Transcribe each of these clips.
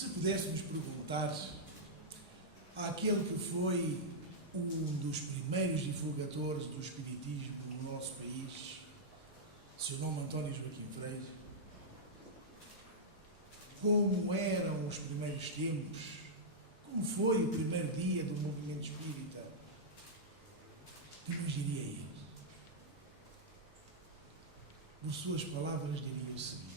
se pudéssemos perguntar àquele que foi um dos primeiros divulgadores do espiritismo no nosso país, seu nome António Joaquim Freire, como eram os primeiros tempos, como foi o primeiro dia do movimento espírita, que nos diria ele? Por suas palavras diria o seguinte: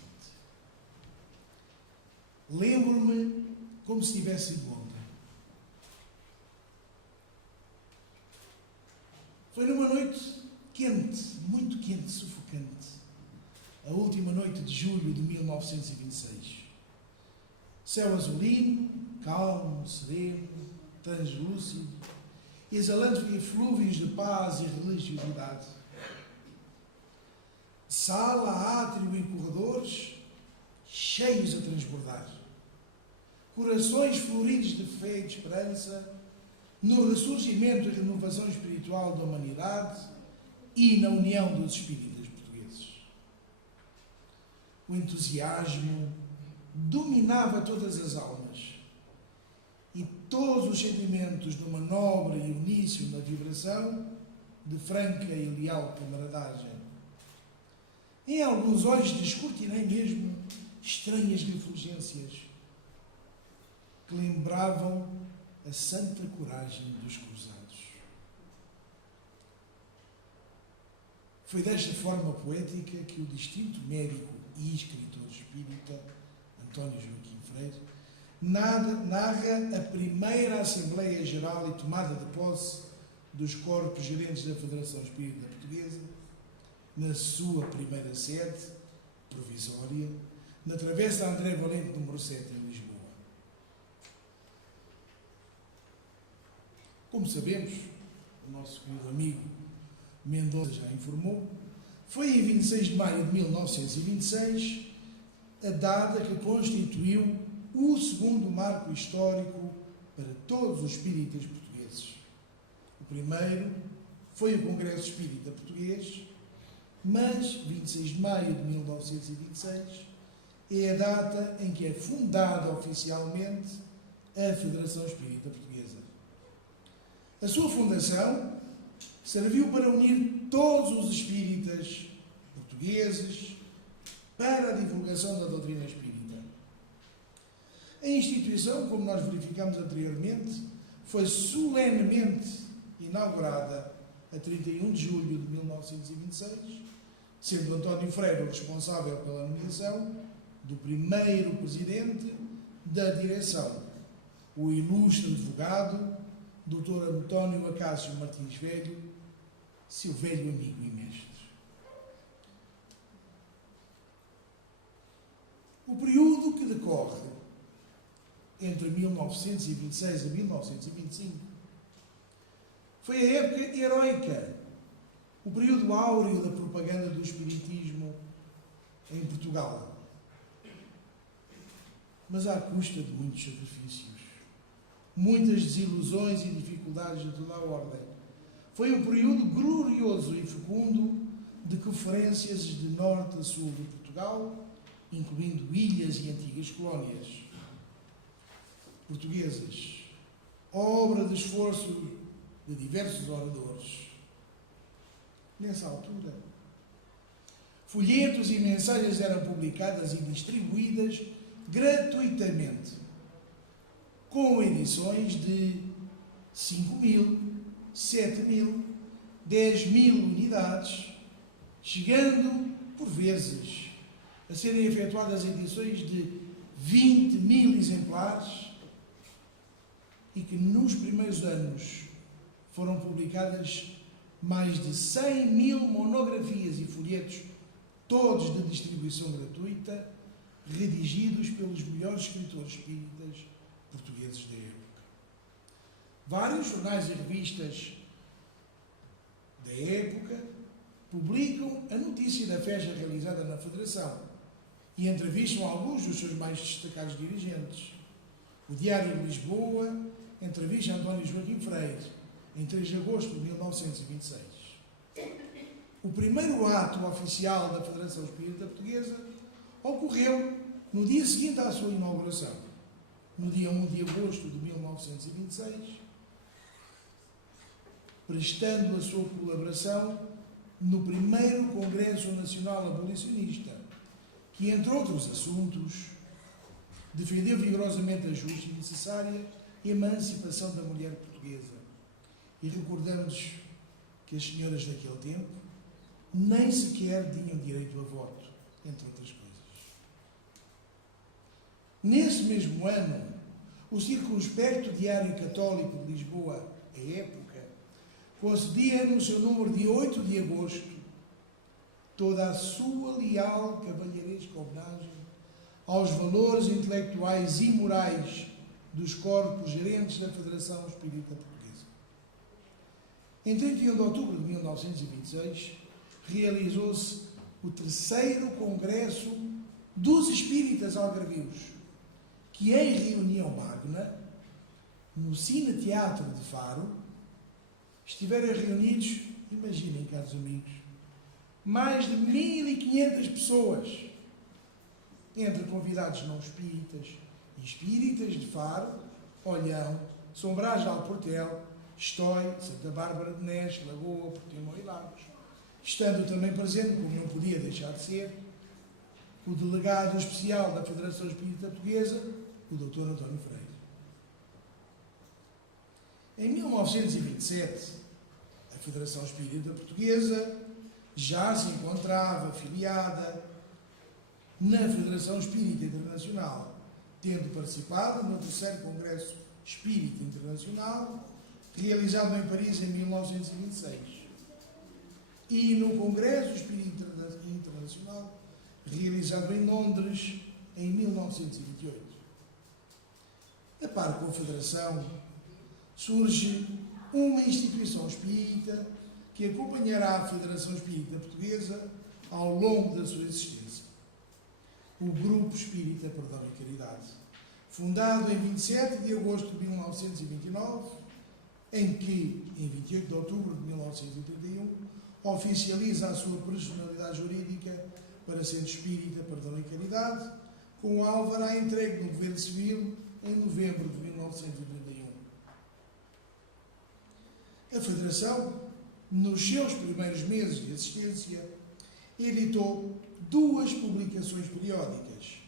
lembro-me como se tivesse sido ontem. Foi numa noite quente, muito quente, sufocante, a última noite de julho de 1926. Céu azulino, calmo, sereno, translúcido, exalando eflúvios de paz e religiosidade. Sala, átrio e corredores cheios a transbordar. Corações floridos de fé e de esperança no ressurgimento e renovação espiritual da humanidade e na união dos espíritas portugueses. O entusiasmo dominava todas as almas e todos os sentimentos de uma nobre e uníssona vibração de franca e leal camaradagem. Em alguns olhos descortinei mesmo estranhas refulgências que lembravam a santa coragem dos cruzados. Foi desta forma poética que o distinto médico e escritor espírita António Joaquim Freire narra a primeira Assembleia Geral e tomada de posse dos corpos gerentes da Federação Espírita Portuguesa, na sua primeira sede provisória, na Travessa André Valente, número 7, em Lisboa. Como sabemos, o nosso querido amigo Mendonça já informou, foi em 26 de maio de 1926 a data que constituiu o segundo marco histórico para todos os espíritas portugueses. O primeiro foi o Congresso Espírita Português, mas 26 de maio de 1926 é a data em que é fundada oficialmente a Federação Espírita Portuguesa. A sua fundação serviu para unir todos os espíritas portugueses para a divulgação da doutrina espírita. A instituição, como nós verificamos anteriormente, foi solenemente inaugurada a 31 de julho de 1926, sendo António Freire o responsável pela nomeação do primeiro presidente da direção, o ilustre advogado Dr. António Acácio Martins Velho, seu velho amigo e mestre. O período que decorre entre 1926 e 1925 foi a época heroica, o período áureo da propaganda do espiritismo em Portugal, mas à custa de muitos sacrifícios, muitas desilusões e dificuldades de toda a ordem. Foi um período glorioso e fecundo de conferências de norte a sul de Portugal, incluindo ilhas e antigas colónias portuguesas, obra de esforço de diversos oradores. Nessa altura, folhetos e mensagens eram publicadas e distribuídas gratuitamente, com edições de 5.000, 7.000, 10.000 unidades, chegando, por vezes, a serem efetuadas edições de 20.000 exemplares e que nos primeiros anos foram publicadas mais de 100.000 monografias e folhetos, todos de distribuição gratuita, redigidos pelos melhores escritores espíritas portugueses da época. Vários jornais e revistas da época publicam a notícia da festa realizada na Federação e entrevistam alguns dos seus mais destacados dirigentes. O Diário de Lisboa entrevista António Joaquim Freire, em 3 de agosto de 1926. O primeiro ato oficial da Federação Espírita Portuguesa ocorreu no dia seguinte à sua inauguração, no dia 1 de agosto de 1926, prestando a sua colaboração no primeiro Congresso Nacional Abolicionista, que, entre outros assuntos, defendeu vigorosamente a justa e necessária emancipação da mulher portuguesa. E recordamos que as senhoras daquele tempo nem sequer tinham direito a voto, entre outras coisas. Nesse mesmo ano, o circunspecto Diário Católico de Lisboa, à época, concedia no seu número de 8 de agosto toda a sua leal cavalheiresca homenagem aos valores intelectuais e morais dos corpos gerentes da Federação Espírita Portuguesa. Em 31 de outubro de 1926, realizou-se o terceiro Congresso dos Espíritas Algarvios, que em reunião magna, no Cine Teatro de Faro, estiveram reunidos, imaginem, caros amigos, mais de 1.500 pessoas, entre convidados não espíritas e espíritas de Faro, Olhão, São Brás de Alportel, Estói, Santa Bárbara de Neves, Lagoa, Portimão e Lagos, estando também presente, como não podia deixar de ser, o delegado especial da Federação Espírita Portuguesa, o Dr. António Freire. Em 1927, a Federação Espírita Portuguesa já se encontrava afiliada na Federação Espírita Internacional, tendo participado no terceiro Congresso Espírita Internacional, realizado em Paris em 1926, e no Congresso Espírita Internacional, realizado em Londres em 1928. A par com a Federação, surge uma instituição espírita que acompanhará a Federação Espírita Portuguesa ao longo da sua existência. O Grupo Espírita Perdão e Caridade, fundado em 27 de agosto de 1929, em que, em 28 de outubro de 1931, oficializa a sua personalidade jurídica para Centro Espírita Perdão e Caridade, com o alvará entregue no Governo Civil em novembro de 1931. A Federação, nos seus primeiros meses de existência, editou 2 publicações periódicas,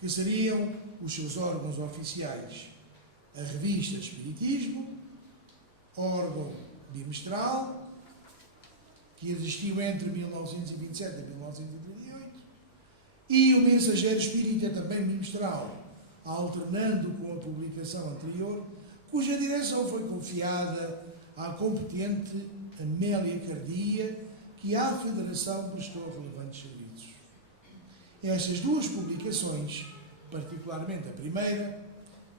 que seriam os seus órgãos oficiais: a Revista Espiritismo, órgão bimestral, que existiu entre 1927 e 1938, e o Mensageiro Espírita, também bimestral, alternando com a publicação anterior, cuja direção foi confiada à competente Amélia Cardia, que à Federação prestou relevantes serviços. Estas 2 publicações, particularmente a primeira,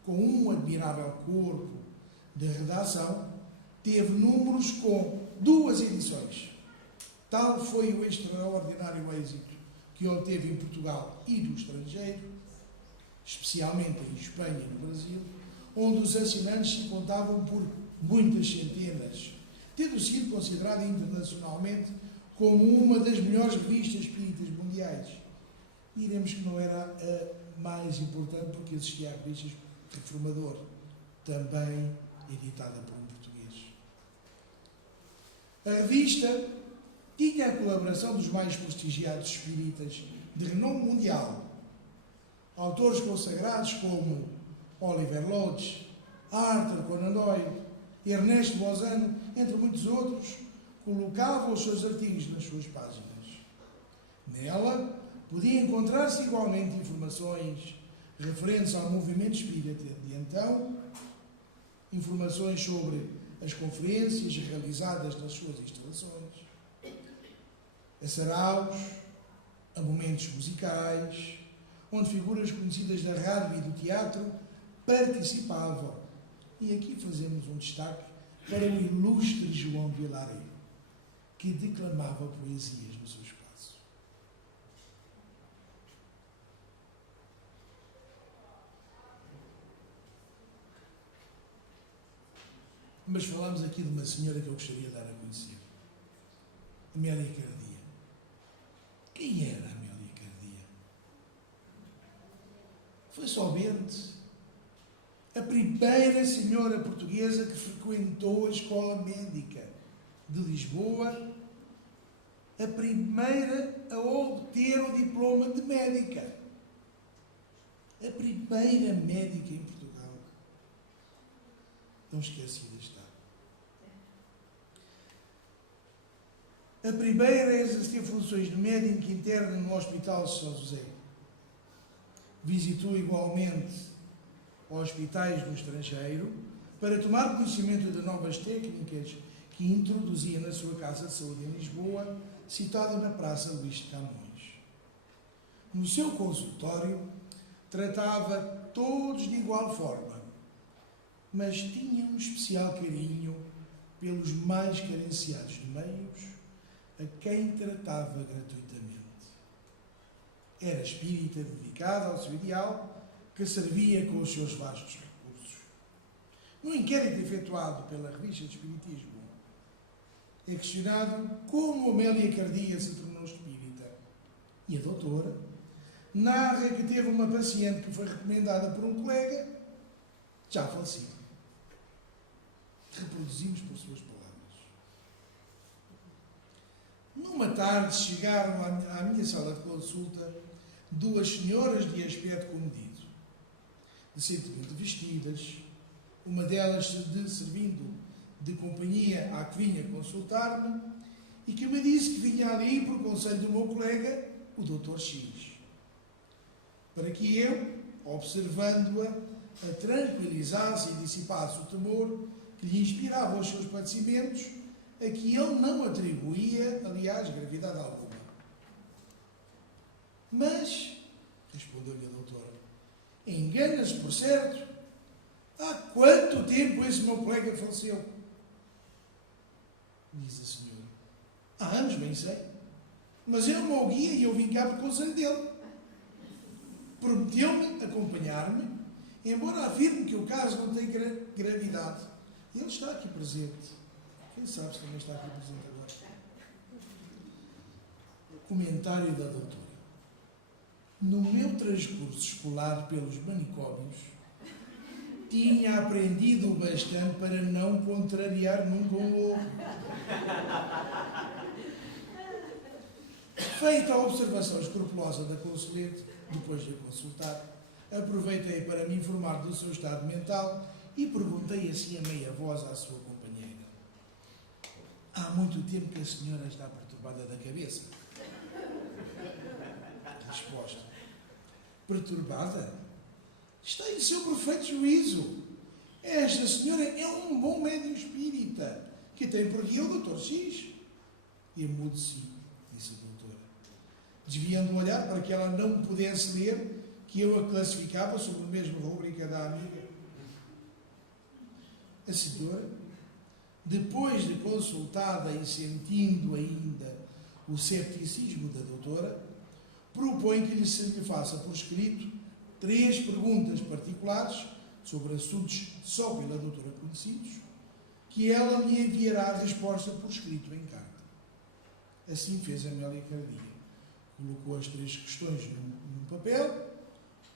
com um admirável corpo de redação, teve números com 2 edições. Tal foi o extraordinário êxito que obteve em Portugal e no estrangeiro, especialmente em Espanha e no Brasil, onde os assinantes se contavam por muitas centenas, tendo sido considerada internacionalmente como uma das melhores revistas espíritas mundiais. Diremos que não era a mais importante, porque existia a revista Reformador, também editada por um português. A revista tinha a colaboração dos mais prestigiados espíritas de renome mundial, autores consagrados como Oliver Lodge, Arthur Conan Doyle, Ernesto Bozano, entre muitos outros, colocavam os seus artigos nas suas páginas. Nela, podia encontrar-se igualmente informações referentes ao movimento espírita de então, informações sobre as conferências realizadas nas suas instalações, a saraus, a momentos musicais, onde figuras conhecidas da rádio e do teatro participavam. E aqui fazemos um destaque para o ilustre João de Vilaré, que declamava poesias no seu espaço. Mas falamos aqui de uma senhora que eu gostaria de dar a conhecer, Amélia Cardia. Quem era Amélia Cardia? Foi somente a primeira senhora portuguesa que frequentou a Escola Médica de Lisboa, a primeira a obter o diploma de médica. A primeira médica em Portugal. Tão esquecida está. A primeira a exercer funções de médica interna no Hospital de São José. Visitou igualmente hospitais do estrangeiro para tomar conhecimento de novas técnicas que introduzia na sua Casa de Saúde em Lisboa, situada na Praça Luís de Camões. No seu consultório, tratava todos de igual forma, mas tinha um especial carinho pelos mais carenciados de meios, a quem tratava gratuitamente. Era espírita dedicada ao seu ideal, que servia com os seus vastos recursos. No inquérito efetuado pela Revista de Espiritismo, é questionado como Amélia Cardia se tornou espírita. E a doutora narra que teve uma paciente que foi recomendada por um colega, já falecido. Reproduzimos por suas palavras. Numa tarde chegaram à minha sala de consulta duas senhoras de aspecto comedido, decentemente vestidas, uma delas servindo de companhia à que vinha consultar-me e que me disse que vinha ali por conselho do meu colega, o Dr. X, para que eu, observando-a, a tranquilizasse e dissipasse o temor que lhe inspirava os seus padecimentos, a que ele não atribuía, aliás, gravidade alguma. Mas, respondeu-lhe a doutora, engana-se por certo. Há quanto tempo esse meu colega faleceu? Diz a senhora. Há anos, bem sei. Mas ele é o meu guia e eu vim cá por conselho dele. Prometeu-me acompanhar-me, embora afirme que o caso não tem gravidade. Ele está aqui presente. Quem sabe se também está aqui presente agora. Comentário da doutora. No meu transcurso escolar pelos manicômios, tinha aprendido bastante para não contrariar nunca o outro. Feita a observação escrupulosa da consulente, depois de a consultar, aproveitei para me informar do seu estado mental e perguntei assim a meia voz à sua companheira. Há muito tempo que a senhora está perturbada da cabeça. Resposta. Perturbada? Está em seu perfeito juízo. Esta senhora é um bom médium espírita, que tem por guia o Dr. X. E emudeci, disse a doutora, desviando o olhar para que ela não pudesse ler que eu a classificava sob a mesma rúbrica da amiga. A senhora, depois de consultada e sentindo ainda o cepticismo da doutora, propõe que se lhe faça por escrito 3 perguntas particulares sobre assuntos só pela doutora conhecidos, que ela lhe enviará a resposta por escrito em carta. Assim fez Amélia Cardia. Colocou as 3 questões num papel,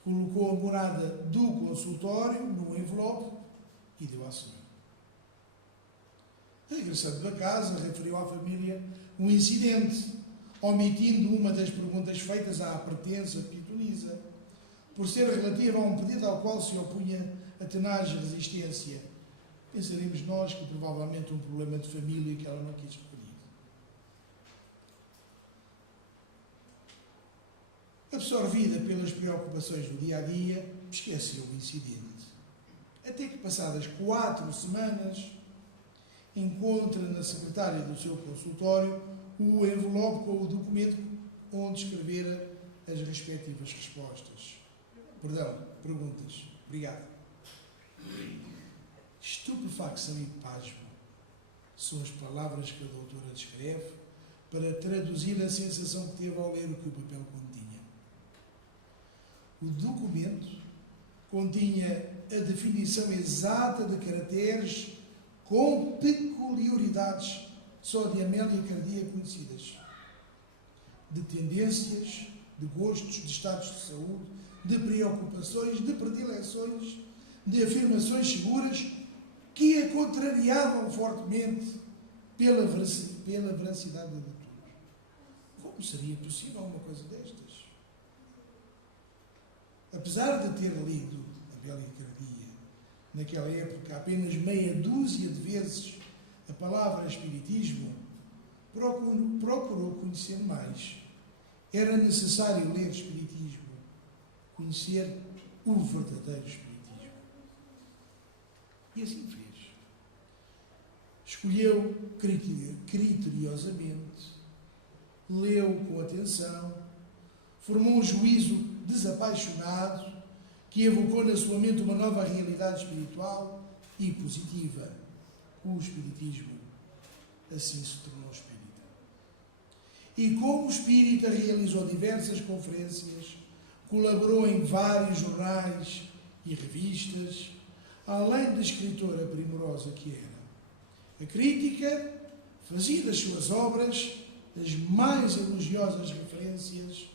colocou a morada do consultório num envelope e deu à senhora. Regressando a casa, referiu à família um incidente, omitindo uma das perguntas feitas à pretensa pitonisa, por ser relativa a um pedido ao qual se opunha a tenaz resistência. Pensaremos nós que provavelmente um problema de família que ela não quis referir. Absorvida pelas preocupações do dia-a-dia, esqueceu o incidente. Até que, passadas 4 semanas, encontra na secretária do seu consultório o envelope com o documento onde escrevera as respectivas respostas. Perguntas. Obrigado. Estupefacção e pasmo são as palavras que a doutora descreve para traduzir a sensação que teve ao ler o que o papel continha. O documento continha a definição exata de caracteres com peculiaridades só de Amélia Cardia conhecidas, de tendências, de gostos, de estados de saúde, de preocupações, de predileções, de afirmações seguras que a contrariavam fortemente pela veracidade da doutrina. Como seria possível uma coisa destas? Apesar de ter lido a Bela Cardia, naquela época, apenas meia dúzia de vezes a palavra espiritismo, procurou conhecer mais. Era necessário ler espiritismo, conhecer o verdadeiro espiritismo. E assim fez. Escolheu criteriosamente, leu com atenção, formou um juízo desapaixonado que evocou na sua mente uma nova realidade espiritual e positiva. O espiritismo assim se tornou espírita. E como espírita realizou diversas conferências, colaborou em vários jornais e revistas, além de escritora primorosa que era. A crítica fazia das suas obras as mais elogiosas referências,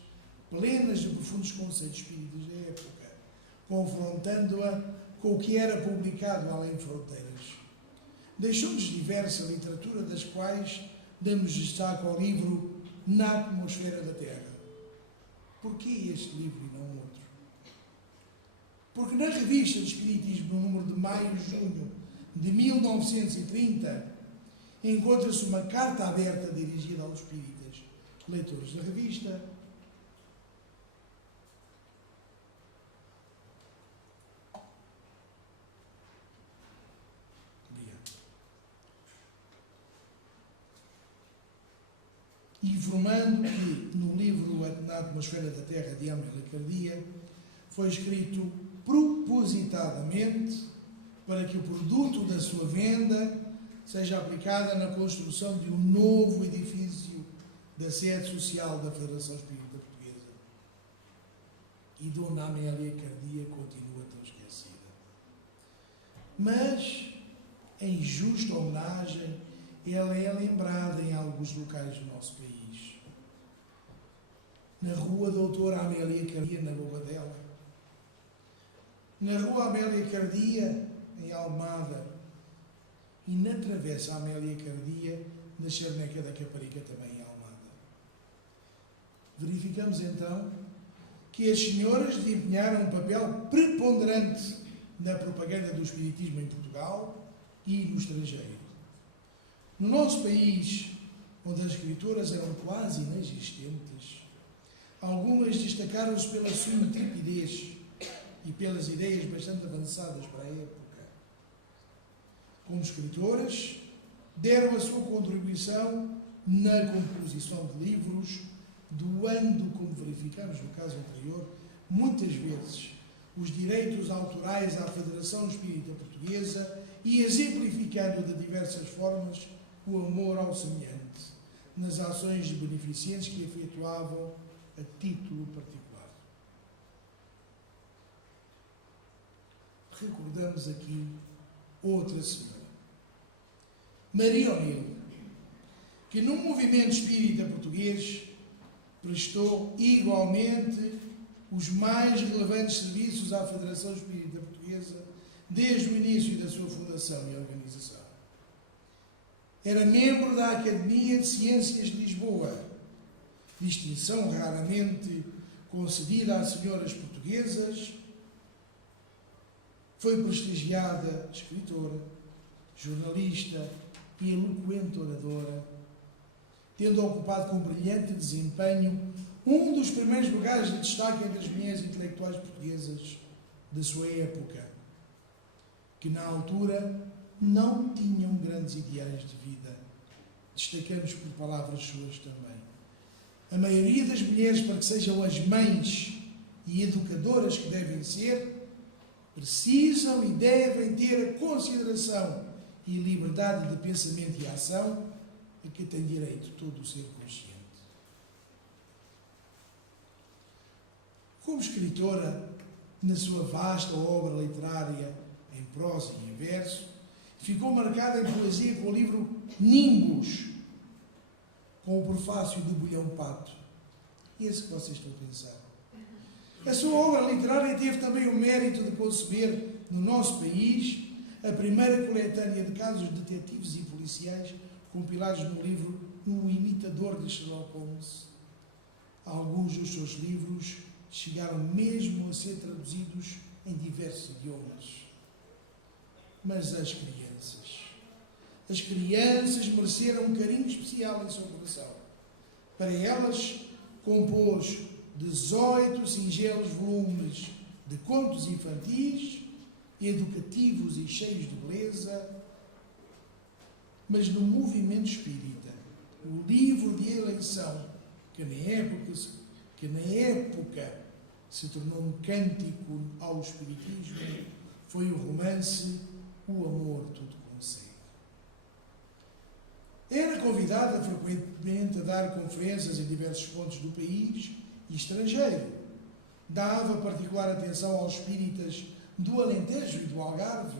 plenas de profundos conceitos espíritas da época, confrontando-a com o que era publicado além de fronteiras. Deixou-nos diversa literatura, das quais damos destaque ao livro Na Atmosfera da Terra. Porquê este livro e não outro? Porque na revista de Espiritismo, no número de maio-junho de 1930, encontra-se uma carta aberta dirigida aos espíritas, leitores da revista. Informando que no livro Na Atmosfera da Terra de Amélia Cardia foi escrito propositadamente para que o produto da sua venda seja aplicada na construção de um novo edifício da sede social da Federação Espírita Portuguesa. E Dona Amélia Cardia continua tão esquecida. Mas, em justa homenagem, ela é lembrada em alguns locais do nosso país. Na Rua Doutora Amélia Cardia, na Bobadela. Na Rua Amélia Cardia, em Almada. E na Travessa Amélia Cardia, na Charneca da Caparica, também em Almada. Verificamos então que as senhoras desempenharam um papel preponderante na propaganda do espiritismo em Portugal e no estrangeiro. No nosso país, onde as escritoras eram quase inexistentes, algumas destacaram-se pela sua intrepidez e pelas ideias bastante avançadas para a época. Como escritoras, deram a sua contribuição na composição de livros, doando, como verificamos no caso anterior, muitas vezes os direitos autorais à Federação Espírita Portuguesa e exemplificando de diversas formas o amor ao semelhante, nas ações beneficentes que efetuavam a título particular. Recordamos aqui outra senhora, Maria O'Neill, que no movimento espírita português prestou igualmente os mais relevantes serviços à Federação Espírita Portuguesa desde o início da sua fundação e organização. Era membro da Academia de Ciências de Lisboa, distinção raramente concedida a senhoras portuguesas. Foi prestigiada escritora, jornalista e eloquente oradora, tendo ocupado com brilhante desempenho um dos primeiros lugares de destaque entre as mulheres intelectuais portuguesas da sua época, que na altura não tinham grandes ideais de vida. Destacamos por palavras suas também. A maioria das mulheres, para que sejam as mães e educadoras que devem ser, precisam e devem ter a consideração e liberdade de pensamento e ação a que tem direito todo o ser consciente. Como escritora, na sua vasta obra literária, em prosa e em verso, ficou marcada em poesia com o livro Nimbus, com o prefácio de Bulhão Pato. Esse que vocês estão a pensar. A sua obra literária teve também o mérito de conceber, no nosso país, a primeira coletânea de casos detetives e policiais compilados no livro Um Imitador de Sherlock Holmes. Alguns dos seus livros chegaram mesmo a ser traduzidos em diversos idiomas. Mas as crianças mereceram um carinho especial em seu coração. Para elas, compôs 18 singelos volumes de contos infantis, educativos e cheios de beleza, mas no movimento espírita, o livro de eleição, que na época se tornou um cântico ao espiritismo, foi o romance O Amor Tudo Consegue. Era convidada frequentemente a dar conferências em diversos pontos do país e estrangeiro. Dava particular atenção aos espíritas do Alentejo e do Algarve,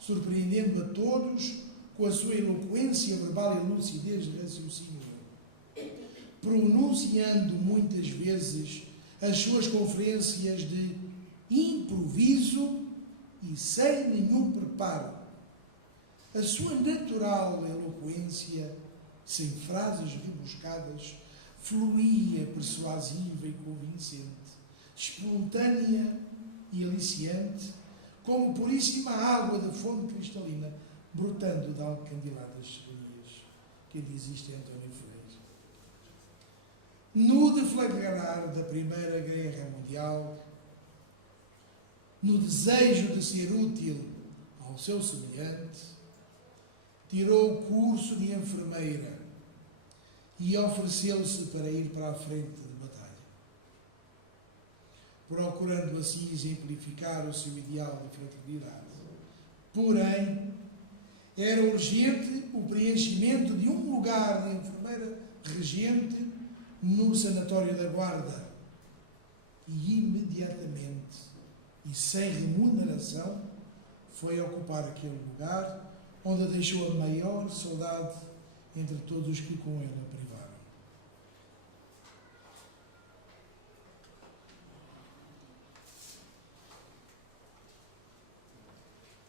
surpreendendo a todos com a sua eloquência verbal e lucidez de raciocínio, pronunciando muitas vezes as suas conferências de improviso e sem nenhum preparo. A sua natural eloquência, sem frases rebuscadas, fluía persuasiva e convincente, espontânea e aliciante, como puríssima água da fonte cristalina, brotando de alcandiladas serenias. Quem diz isto é António Freire. No deflagrar da Primeira Guerra Mundial, no desejo de ser útil ao seu semelhante, tirou o curso de enfermeira e ofereceu-se para ir para a frente de batalha, procurando assim exemplificar o seu ideal de fraternidade. Porém, era urgente o preenchimento de um lugar de enfermeira regente no sanatório da Guarda. E imediatamente, e sem remuneração, foi ocupar aquele lugar, onde deixou a maior saudade entre todos os que com ele a privaram.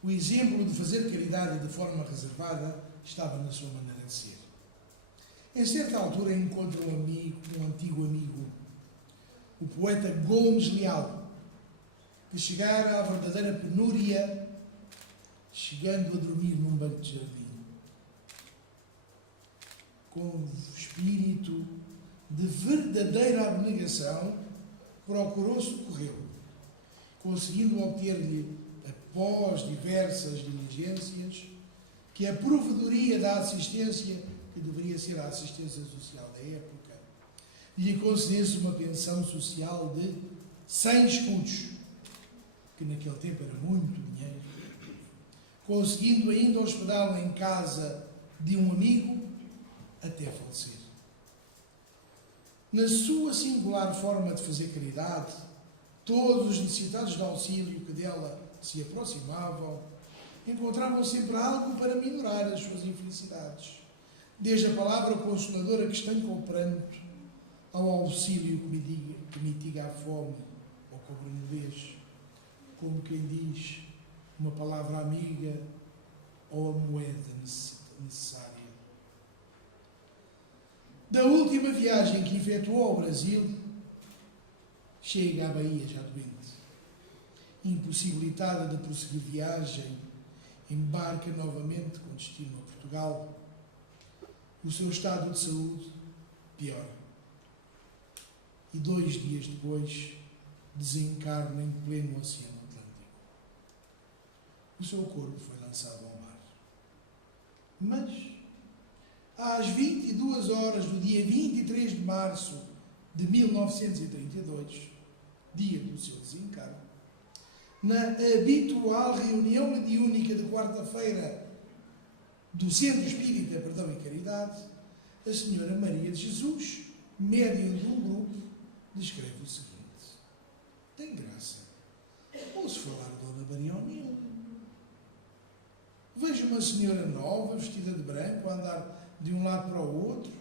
O exemplo de fazer caridade de forma reservada estava na sua maneira de ser. Em certa altura encontra um antigo amigo, o poeta Gomes Leal, que chegara à verdadeira penúria, chegando a dormir num banco de jardim. Com espírito de verdadeira abnegação, procurou socorrê-lo, conseguindo obter-lhe, após diversas diligências, que a provedoria da assistência, que deveria ser a assistência social da época, lhe concedesse uma pensão social de 100 escudos, que naquele tempo era muito dinheiro, conseguindo ainda hospedá-lo em casa de um amigo até falecer. Na sua singular forma de fazer caridade, todos os necessitados de auxílio que dela se aproximavam encontravam sempre algo para minorar as suas infelicidades, desde a palavra consoladora que estanca o pranto, ao auxílio que mitiga a fome ou cobre a nudez, como quem diz, uma palavra amiga ou a moeda necessária. Da última viagem que efetuou ao Brasil, chega à Bahia já doente. Impossibilitada de prosseguir viagem, embarca novamente com destino a Portugal. O seu estado de saúde piora. E 2 dias depois, desencarna em pleno Oceano Atlântico. O seu corpo foi lançado ao mar. Mas, às 22 horas do dia 23 de março de 1932, dia do seu desencarno, na habitual reunião mediúnica de quarta-feira do Centro Espírita Perdão e Caridade, a Senhora Maria de Jesus, médium de um grupo, descreve o seguinte: tem graça, ouço falar de Dona Maria O'Neill. Vejo uma senhora nova, vestida de branco, a andar de um lado para o outro,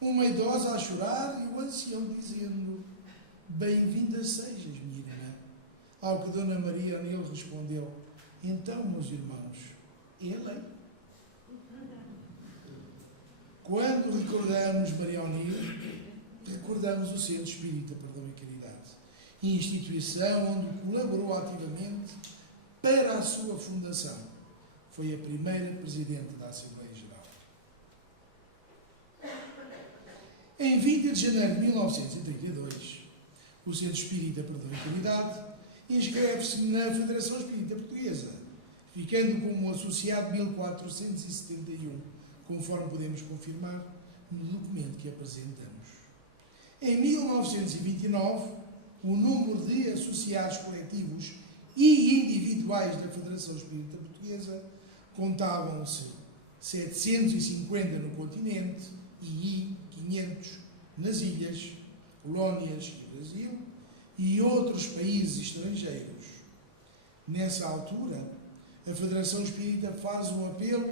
uma idosa a chorar e o ancião dizendo: Bem-vinda sejas, minha irmã. Ao que Dona Maria O'Neill respondeu: então, meus irmãos, é a lei. Quando recordamos Maria O'Neill, recordamos o Centro Espírita Perdão e Caridade, instituição onde colaborou ativamente para a sua fundação. Foi a primeira presidente da Assembleia Geral. Em 20 de janeiro de 1932, o Centro Espírita Perdão e Caridade inscreve-se na Federação Espírita Portuguesa, ficando como associado 1471, conforme podemos confirmar no documento que apresentamos. Em 1929, o número de associados coletivos e individuais da Federação Espírita Portuguesa contavam-se 750 no continente e 500 nas ilhas, colónias e Brasil e outros países estrangeiros. Nessa altura, a Federação Espírita faz um apelo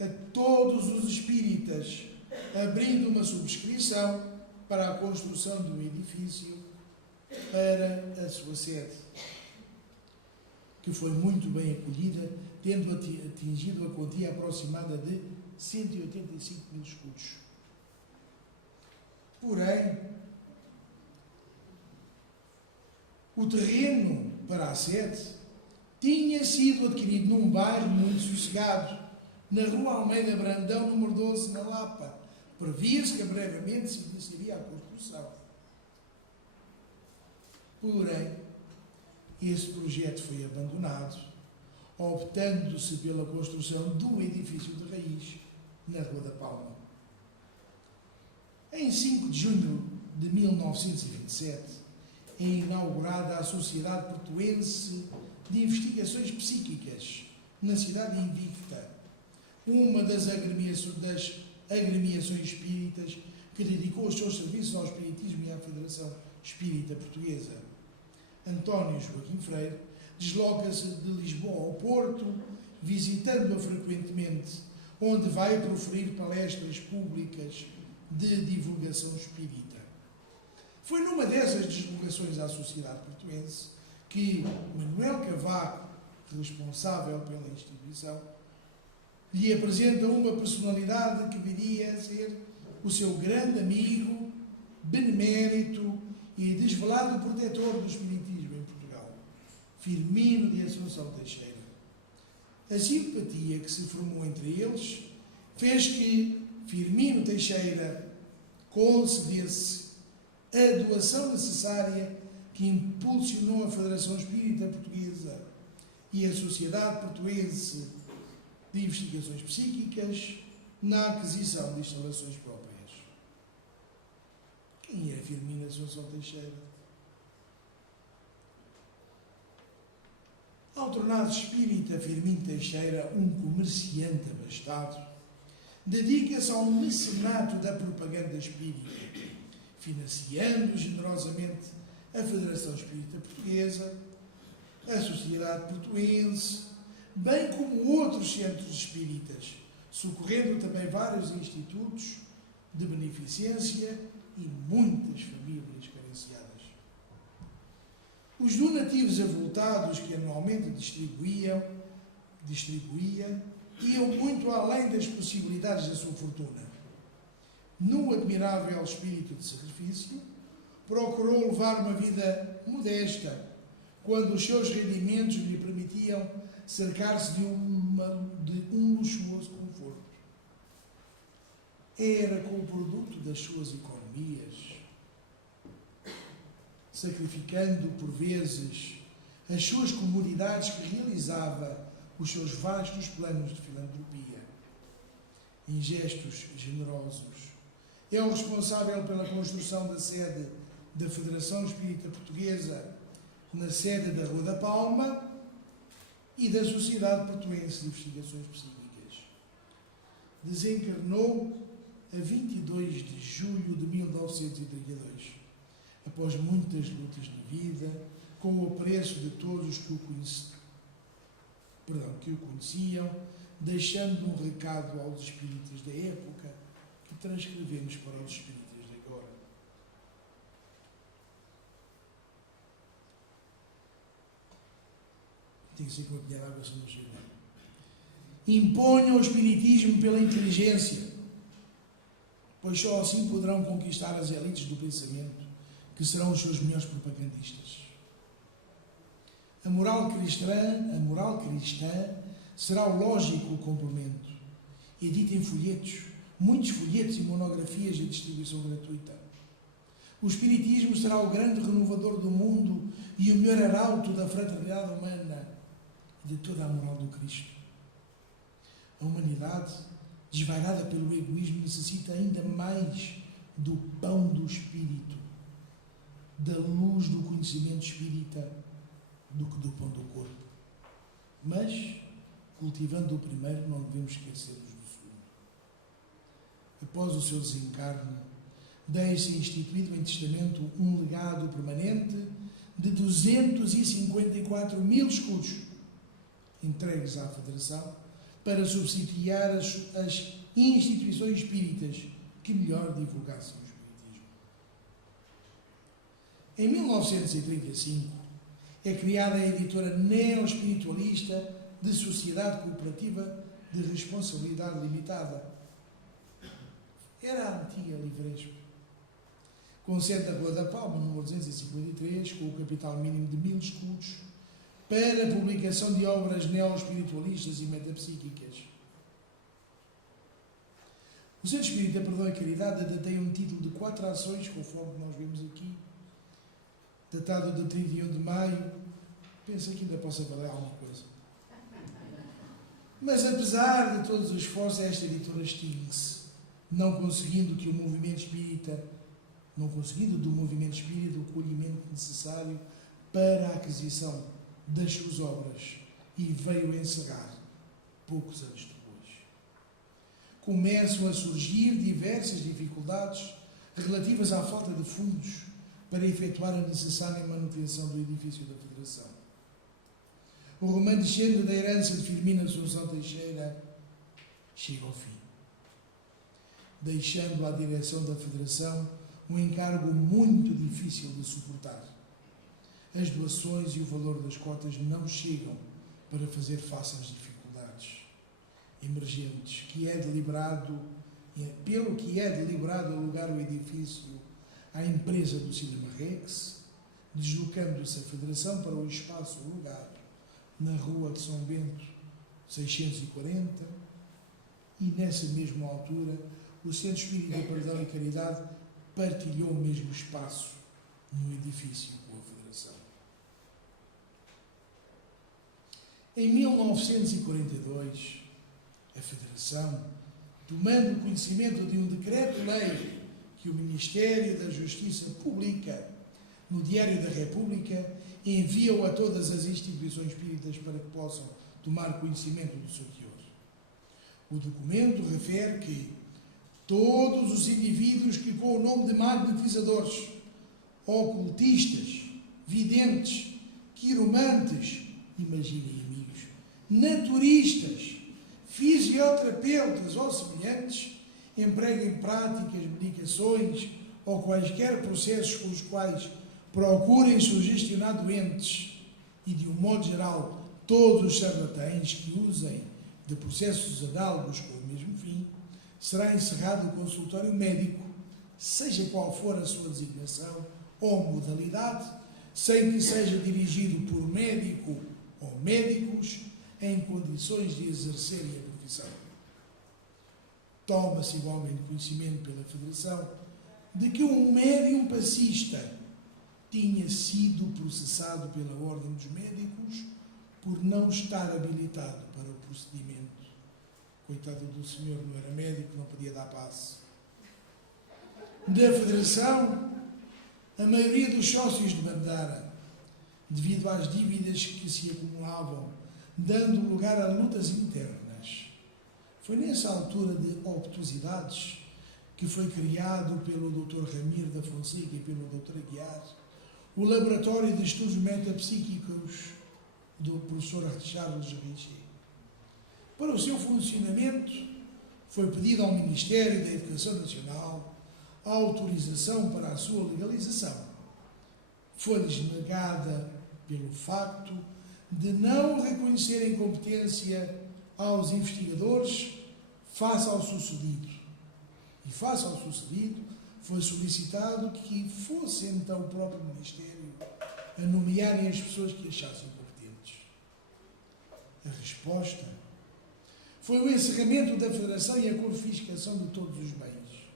a todos os espíritas, abrindo uma subscrição para a construção de um edifício para a sua sede, que foi muito bem acolhida, tendo atingido a quantia aproximada de 185 mil escudos. Porém, o terreno para a sede tinha sido adquirido num bairro muito sossegado, na Rua Almeida Brandão, número 12, na Lapa. Previa-se que brevemente se iniciaria a construção. Porém, esse projeto foi abandonado, optando-se pela construção de um edifício de raiz na Rua da Palma. Em 5 de junho de 1927, é inaugurada a Sociedade Portuense de Investigações Psíquicas, na cidade invicta, uma das agremiações espíritas que dedicou os seus serviços ao espiritismo e à Federação Espírita Portuguesa. António Joaquim Freire desloca-se de Lisboa ao Porto, visitando-a frequentemente, onde vai proferir palestras públicas de divulgação espírita. Foi numa dessas deslocações à Sociedade Portuense que Manuel Cavaco, responsável pela instituição, lhe apresenta uma personalidade que viria a ser o seu grande amigo, benemérito e desvelado protetor do espiritismo em Portugal, Firmino de Assunção Teixeira. A simpatia que se formou entre eles fez que Firmino Teixeira concedesse a doação necessária que impulsionou a Federação Espírita Portuguesa e a Sociedade Portuense de Investigações Psíquicas na aquisição de instalações próprias. Quem é Firmino Assunção Teixeira? Ao tornar-se espírita, Firmino Teixeira, um comerciante abastado, dedica-se ao mecenato da propaganda espírita, financiando generosamente a Federação Espírita Portuguesa, a Sociedade Portuense, bem como outros centros espíritas, socorrendo também vários institutos de beneficência e muitas famílias carenciadas. Os donativos avultados que anualmente distribuía iam muito além das possibilidades da sua fortuna. No admirável espírito de sacrifício, procurou levar uma vida modesta, quando os seus rendimentos lhe permitiam cercar-se de um luxuoso conforto. Era com o produto das suas economias, sacrificando por vezes as suas comodidades, que realizava os seus vastos planos de filantropia. Em gestos generosos, é o responsável pela construção da sede da Federação Espírita Portuguesa na sede da Rua da Palma e da Sociedade Portuense de Investigações Psíquicas. Desencarnou a 22 de julho de 1932, após muitas lutas de vida, com o apreço de todos que o conheciam, deixando um recado aos espíritas da época que transcrevemos para os espíritas de agora. Tem que ser com a colher de água, se não chega. Imponham o espiritismo pela inteligência, pois só assim poderão conquistar as elites do pensamento, que serão os seus melhores propagandistas. A moral cristã será o lógico complemento. Editem folhetos, muitos folhetos e monografias de distribuição gratuita. O espiritismo será o grande renovador do mundo e o melhor arauto da fraternidade humana e de toda a moral do Cristo. A humanidade, desvairada pelo egoísmo, necessita ainda mais do pão do Espírito, da luz do conhecimento espírita, do que do pão do corpo. Mas, cultivando o primeiro, não devemos esquecer-nos do segundo. Após o seu desencarne, deixa instituído em testamento um legado permanente de 254 mil escudos entregues à Federação para subsidiar as instituições espíritas que melhor divulgassem o espiritismo. Em 1935 é criada a editora neo-espiritualista de Sociedade Cooperativa de Responsabilidade Limitada. Era a antiga Livresp, com sede na Rua da Palma, número 253, com o capital mínimo de 1000 escudos, para a publicação de obras neo-espiritualistas e metapsíquicas. O Centro Espírita Perdão e Caridade dateia um título de 4 ações, conforme nós vemos aqui, datado de 31 de maio. Penso que ainda possa valer alguma coisa. Mas, apesar de todos os esforços, esta editora extingue-se, não conseguindo do movimento espírita o acolhimento necessário para a aquisição das suas obras, e veio encerrar poucos anos depois. Começam a surgir diversas dificuldades relativas à falta de fundos para efetuar a necessária manutenção do edifício da Federação. O remanescente da herança de Firmina Assunção Teixeira chega ao fim, deixando à direção da Federação um encargo muito difícil de suportar. As doações e o valor das cotas não chegam para fazer face às dificuldades emergentes, pelo que é deliberado alugar o edifício à empresa do Cinema Rex, deslocando-se a Federação para o espaço alugado na Rua de São Bento 640, e nessa mesma altura o Centro Espírita Perdão e Caridade partilhou o mesmo espaço no edifício com a Federação. Em 1942, a Federação, tomando conhecimento de um decreto-lei que o Ministério da Justiça publica no Diário da República, envia-o a todas as instituições espíritas para que possam tomar conhecimento do seu teor. O documento refere que todos os indivíduos que, com o nome de magnetizadores, ocultistas, videntes, quiromantes, imaginem amigos, naturistas, fisioterapeutas ou semelhantes, empreguem práticas, medicações ou quaisquer processos com os quais procurem sugestionar doentes e, de um modo geral, todos os charlatães que usem de processos análogos com o mesmo fim, será encerrado o consultório médico, seja qual for a sua designação ou modalidade, sem que seja dirigido por médico ou médicos em condições de exercerem a profissão. Toma-se igualmente conhecimento pela Federação de que um médium passista tinha sido processado pela Ordem dos Médicos por não estar habilitado para o procedimento. Coitado do senhor, não era médico, não podia dar passe. Da Federação, a maioria dos sócios demandaram, devido às dívidas que se acumulavam, dando lugar a lutas internas. Foi nessa altura de obtusidades que foi criado pelo Dr. Ramiro da Fonseca e pelo Dr. Aguiar o Laboratório de Estudos Metapsíquicos do professor Charles Richer. Para o seu funcionamento, foi pedido ao Ministério da Educação Nacional a autorização para a sua legalização. Foi-lhes negada pelo facto de não reconhecerem competência aos investigadores face ao sucedido. E face ao sucedido, foi solicitado que fosse então o próprio Ministério a nomearem as pessoas que achassem competentes. A resposta foi o encerramento da Federação e a confiscação de todos os bens,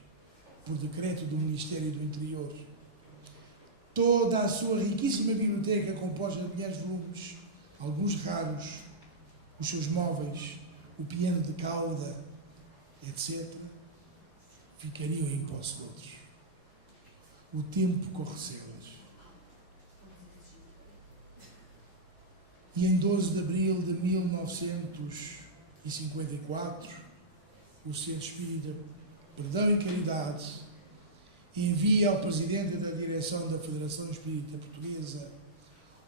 por decreto do Ministério do Interior. Toda a sua riquíssima biblioteca, composta de milhares de volumes, alguns raros, os seus móveis, o piano de cauda, etc., ficariam em posse de outros. O tempo corre celas. E em 12 de abril de 1954, o Centro Espírita Perdão e Caridade envia ao Presidente da Direção da Federação Espírita Portuguesa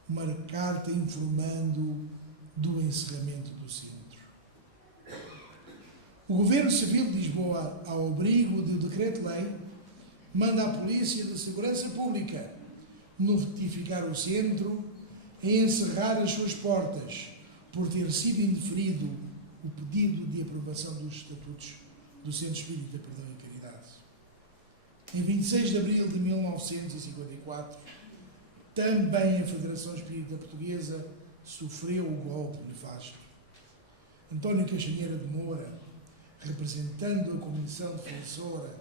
uma carta informando do encerramento do centro. O Governo Civil de Lisboa, ao abrigo do Decreto-Lei, manda à Polícia de Segurança Pública notificar o centro e encerrar as suas portas por ter sido indeferido o pedido de aprovação dos estatutos do Centro Espírita Perdão e Caridade. Em 26 de abril de 1954, também a Federação Espírita Portuguesa sofreu o golpe nefasto. António Caixanheira de Moura, representando a Comissão Defensora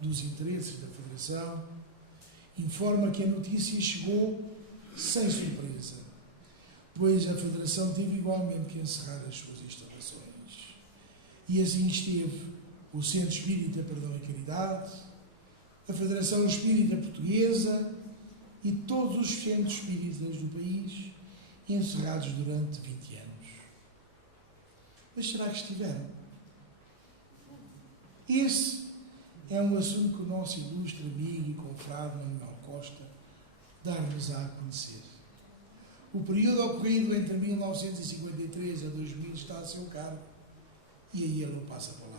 dos Interesses da Federação, informa que a notícia chegou sem surpresa, pois a Federação teve igualmente que encerrar as suas instalações. E assim esteve o Centro Espírita Perdão e Caridade, a Federação Espírita Portuguesa e todos os centros espíritas do país encerrados durante 20 anos. Mas será que estiveram? Esse é um assunto que o nosso ilustre amigo e confrade Manuel Costa dar-nos a conhecer. O período ocorrido entre 1953 a 2000 está a seu cargo e aí ele não passa a palavra.